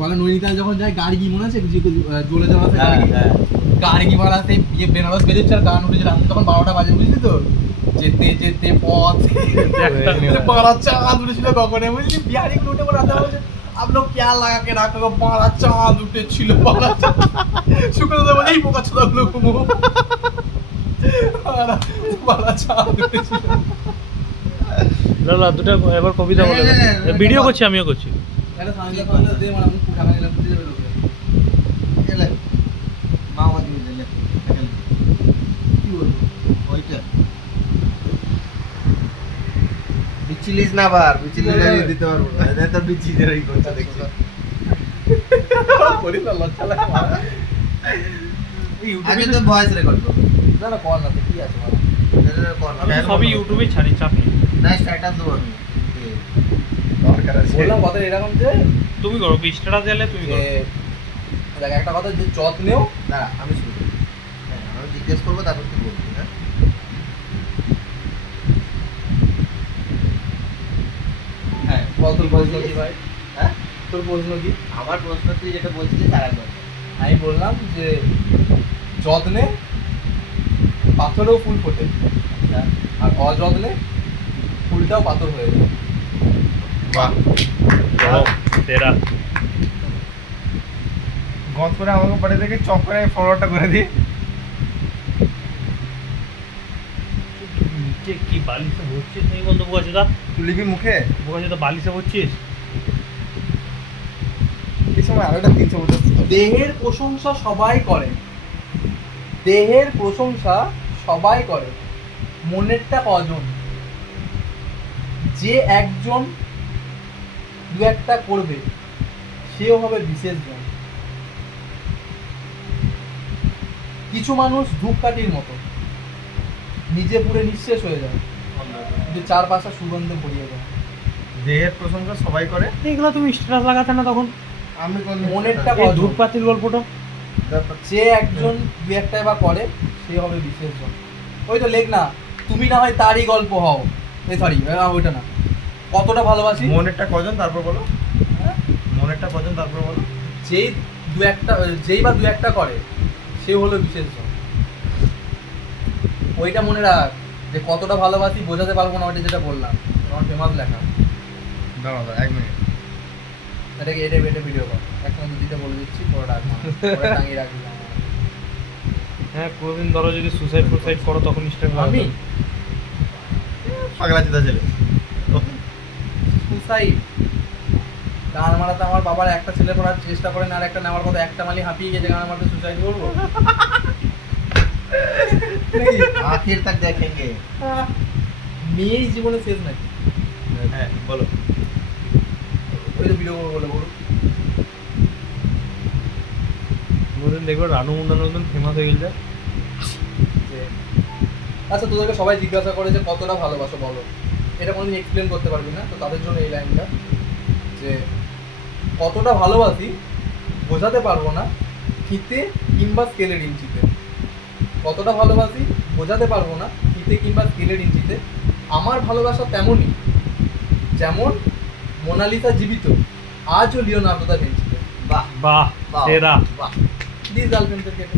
বলে নৈনিতাল যখন যায় গাড়ি কি মনে আছে জ্বলে যাওয়া গাড়ি কি মারা সেই বেনারস বেরোচ্ছে আর গান উঠেছে রাত্রে তখন 12টা বাজে বুঝলি তো যেতে যেতে পথ বারা চাঁদ উঠেছিল গগনে বুঝলি বিহারি উঠে পর রাতে বলছে आप लोग क्या लगा के रखो बारा चाँद উঠেছিল বারা শুক্রদা বলে এই পোকা ছোড়া লোক বারা চাঁদ উঠেছিল লালা দুটো এবার কবিতা বলে ভিডিও করছি আমিও করছি এটা সামনে সামনে দে মানে মুখ খানা নিলাম বুঝে যাবে লোকে এলে মামা দিয়ে দিলে কি বলবো ওইটা বিচিলিস না বার বিচিলিস দিতে পারবো না এটা তো বিচিদেরই করতে দেখছি করি না লজ্জা লাগে মারা আগে তো ভয়েস রেকর্ড করব না না কর না তো কি আছে মারা আমি সবই ইউটিউবে ছাড়ি চাপ নেই না স্ট্যাটাস দেবো আমি দরকার আছে বললাম কথা এরকম যে তুমি করো স্ট্যাটাস দিলে তুমি করো দেখ একটা কথা যে যত্নেও দাঁড়া আমি শুরু করি হ্যাঁ আমি জিজ্ঞেস করবো তারপর তুই বলবি হ্যাঁ হ্যাঁ বল তোর প্রশ্ন কি ভাই হ্যাঁ তোর প্রশ্ন কি আমার প্রশ্ন তুই যেটা বলছিস তার একবার আমি বললাম যে যত্নে পাথরেও ফুল ফোটে আচ্ছা আর অযত্নে ফুলটাও পাথর হয়ে যায় বাহ তেরা গত করে আমাকে পড়ে দেখে চক করে ফরওয়ার্ডটা করে দিই নিচে কি বালিশে ভরছিস নেই বন্ধু বোঝা তুই লিখবি মুখে বোঝা তো বালিশে ভরছিস এই সময় আরোটা 350 দেহের প্রশংসা সবাই করে দেহের প্রশংসা সবাই করে মনেরটা কজন যে একজন দু একটা করবে সেও হবে বিশেষজন কিছু মানুষ ধূপকাঠির মতো নিজে পুরে নিঃশেষ হয়ে যায় কিন্তু চারপাশে সুগন্ধে ভরিয়ে যায় দেহের প্রশংসা সবাই করে এগুলো তুমি স্ট্যাটাস লাগাতে না তখন আমি কোন মনেরটা এই কজন ধূপপাতির গল্পটা যে একজন দু একটা বা করে সে হবে বিশেষজন ওই তো লেখ না তুমি না হয় তারই গল্প হও এই সরি ওইটা না কতটা ভালোবাসি মনেরটা কজন তারপর বলো মনেরটা কজন তারপর বলো যেই যেই বা দু একটা করে সে হলো বিশেষজন ওইটা মনে রাখ যে কতটা ভালোবাসি বোঝাতে পারবো না ওইটা যেটা বললাম আমার ফেমাস লেখা দাঁড়া 1 মিনিট এটাকে এটা ভিডিও কর একসঙ্গে দিতে বলে দিচ্ছি পরে রাখ পরে টাঙিয়ে রাখবি হ্যাঁ কোনোদিন ধরো যদি সুসাইড করো তখন স্ট্যাটাস আমি পাগলা চিতা ছেলে সুসাইড গান মারাতে আমার বাবার একটা ছেলে পড়ার চেষ্টা করেন আর একটা নেওয়ার কথা একটা মালি হাঁপিয়ে গেছে গান মারাতে সুসাইড করবো আখির তক দেখেंगे মেয়েই জীবনে শেষ নাকি হ্যাঁ বলো ওই তো ভিডিও বলে বলো কোনোদিন দেখবে রানু মুন্ডার মতন ফেমাস হয়ে গেছে আচ্ছা তোদেরকে সবাই জিজ্ঞাসা করে যে কতটা ভালোবাসো বলো এটা কোনোদিন এক্সপ্লেন করতে পারবি না তো তাদের জন্য এই লাইনটা যে কতটা ভালোবাসি বোঝাতে পারবো না ফিতে কিংবা স্কেলের ইঞ্চিতে কতটা ভালোবাসি বোঝাতে পারবো না ফিতে কিংবা স্কেলের ইঞ্চিতে আমার ভালোবাসা তেমনই যেমন মোনালিসা জীবিত আজও লিওনার্দো দা ভিঞ্চিতে বাহ বাহ তেরা বাহ প্লিজ গার্লফ্রেন্ডদের কেটে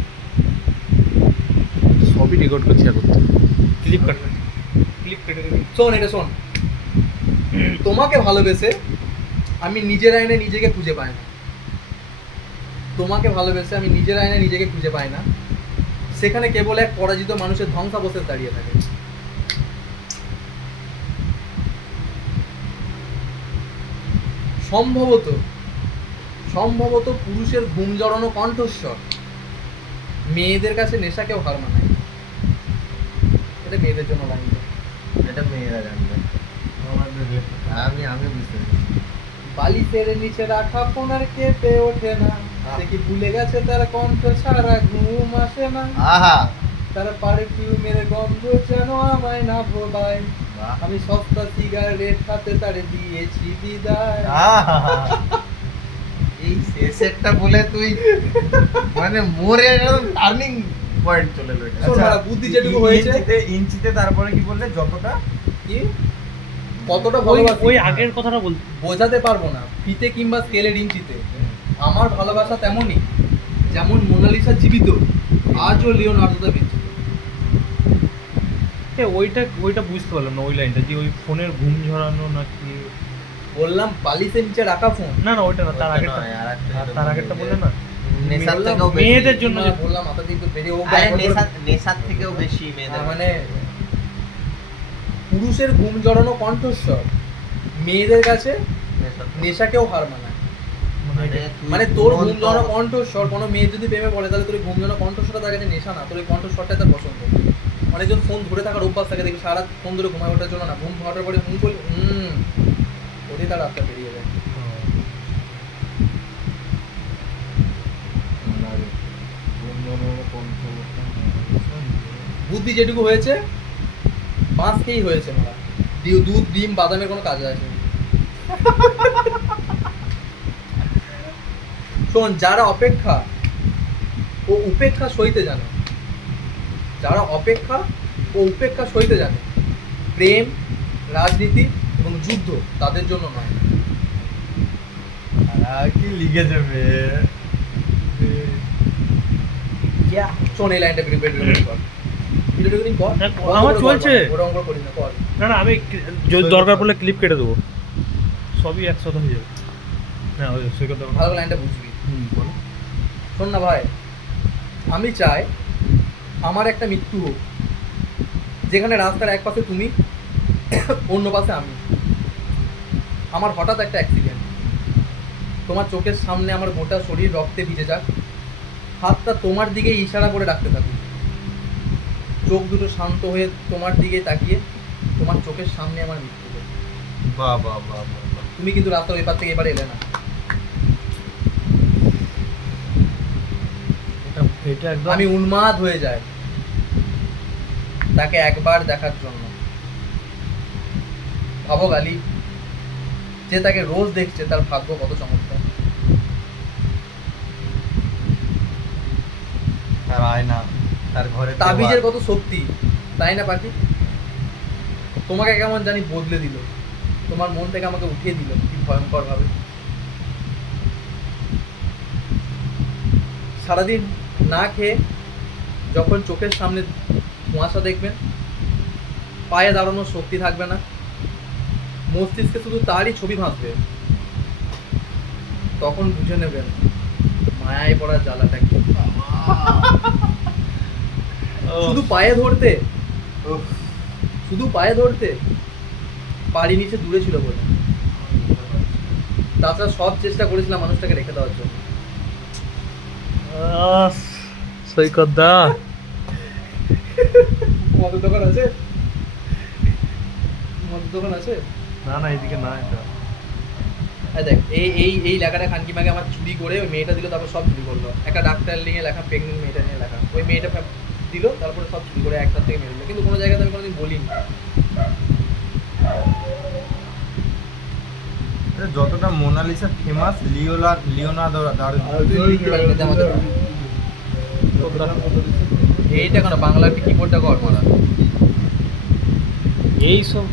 সবই রেকর্ড করছি এখন ক্লিপ কেটে দিবি শোন এটা শোন তোমাকে ভালোবেসে আমি নিজের আয়নায় নিজেকে খুঁজে পাই না তোমাকে ভালোবেসে আমি নিজের আয়নায় নিজেকে খুঁজে পাই না সেখানে কেবল এক পরাজিত মানুষের ধ্বংসাবশেষ দাঁড়িয়ে থাকে সম্ভবত পুরুষের ঘুম জড়ানো কণ্ঠস্বর মেয়েদের কাছে নেশাকেও হার মানায় এটা মেয়েদের জন্য লাইন এটা মেয়েরা জানবে আমি বুঝতে পারি বালিশের নিচে রাখা ফোন আর কেঁপে ওঠে না সে কি ভুলে গেছে তার কণ্ঠ ছাড়া ঘুম আসে না আহা তার পারফিউমের গন্ধ যেন আমায় না ভোলায় আমি সস্তা সিগারেট হাতে তারে দিয়েছি বিদায় এই শেষেরটা বলে তুই মানে মোরে টার্নিং পয়েন্ট চলে এলো এটা শোন বাড়া, বুদ্ধি যেটুকু হয়েছে ইঞ্চিতে তারপরে কি বললে যতটা কি কতটা ওই ভালোবাসি ওই আগের কথাটা বল। বোঝাতে পারবো না, ফিতে কিংবা স্কেলের ইঞ্চিতে। আমার ভালোবাসা তেমনই, যেমন মোনালিসা জীবিত, আজও লিওনার্দো দা ভিঞ্চি। ওইটা ওইটা বুঝতে পারলাম না ওই লাইনটা, যে ওই ফোনের ঘুম ঝরানো নাকি। বললাম বালিশের নিচে রাখা ফোন। না না ওইটা না, তার ওইটা আগেরটা। নয়, আরেকটা আর যেটা তার বললি। আগেরটা বললে না, নেশার বললাম, থেকেও বেশি। মেয়েদের জন্য যে বললাম মাথা দিয়ে একটু বেরিয়ে ও আরে ব্যবহার করে- নেশার থেকেও বেশি মেয়েদের মানে পুরুষের ঘুম জড়ানো কণ্ঠস্বর মেয়েদের কাছে নেশার থেকে। নেশাকেও হার মানায়। তুই মানে তোর ঘুম ঘুমন্ত জড়ানো কণ্ঠস্বর, কোনো মেয়ে যদি প্রেমে পড়ে তাহলে তোর এই ঘুম জড়ানো কণ্ঠস্বরটা তার কাছে নেশা না, তোর এই কণ্ঠস্বরটাই তার পছন্দ। অনেকজন ফোন ধরে থাকার অভ্যাস থাকে, দেখি সারা ফোন ধরে ঘুমায় ওঠার জন্য না, ঘুম ভাঙার পরে মুখ বলি ওটাই তার রাতটা বেরিয়ে যায়। বুদ্ধি যেটুকু হয়েছে মাছ খেয়েই হয়েছে, মারা দুধ ডিম বাদামের কোনো কাজে আসেনি। শোন, যারা অপেক্ষা ও উপেক্ষা সইতে জানে, যারা অপেক্ষা ও উপেক্ষা সইতে জানে, প্রেম, রাজনীতি এবং যুদ্ধ তাদের জন্য নয়। কি লিখেছে মেয়ে? শোন, এই লাইনটা রিপিট কর, ভিডিওটা কর, হ্যাঁ, বন্ধ আমার করে কর, চলছে। ওরকম করে করিস না, কর। না না আমি যদি দরকার পড়লে ক্লিপ কেটে দেবো, সবই একসাথে হয়ে যাবে। হ্যাঁ ওই সৈকত দা- ভালো করে লাইনটা বুঝবি। বলো। শোন না ভাই, আমি চাই আমার একটা মৃত্যু হোক যেখানে রাস্তার এক পাশে তুমি, অন্য পাশে আমি। আমার হঠাৎ একটা অ্যাক্সিডেন্ট, তোমার চোখের সামনে আমার গোটা শরীর রক্তে ভিজে যাক, হাতটা তোমার দিকে ইশারা করে রাখতে থাকি, চোখ দুটো শান্ত হয়ে তোমার দিকে তাকিয়ে তোমার চোখের সামনে আমার মৃত্যু হোক। বাহ বাহ বাহ বাহ বাহ। তুমি কিন্তু রাস্তার এপার থেকে এবারে এলে না। এটা একদম আমি উন্মাদ হয়ে যাই তাকে একবার দেখার জন্য। ভাবো গালি, যে তাকে রোজ দেখছে তার ভাগ্য কত চমৎকার। তার আয়না, তার ঘরে তাবিজের কত শক্তি, তাই না পাখি? তোমাকে কেমন জানি বদলে দিল, তোমার মন থেকে আমাকে উঠিয়ে দিল কি ভয়ঙ্কর ভাবে। সারাদিন না খেয়ে যখন চোখের সামনে কুয়াশা দেখবেন, পায়ে দাঁড়ানোর শক্তি থাকবে না, মস্তিষ্কে শুধু তারই ছবি ভাসবে, তখন বুঝে নেবেন মায়ায় পড়ার জ্বালাটা কি। শুধু পায়ে ধরতে, উফ, শুধু পায়ে ধরতে পাড়ি নিচে দূরে ছিল বলে, তাছাড়া সব চেষ্টা করেছিলাম মানুষটাকে রেখে দেওয়ার জন্য। সৈকত দা মদের দোকান আছে, মদের দোকান আছে। না না এদিকে না, এটা হ্যাঁ দেখ, এই এই এই লেখাটা খানকি মাকে আমার চুরি করে ওই মেয়েটা দিল, তারপর সব চুরি করলো। একটা ডাক্তার নিয়ে লেখা, প্রেগনেন্ট মেয়েটা নিয়ে লেখা, ওই মেয়েটা দিল, তারপরে সব চুরি করে একটার থেকে মেরে দিল। কিন্তু কোনো জায়গাতে আমি কোনোদিন বলিনি। যতটা মোনালিসা ফেমাস, লিওনার্দো তুই লিখতে পারবি না, দে আমাকে। এইটা কেন বাংলা কিবোর্ডটা কর মারা। এই সব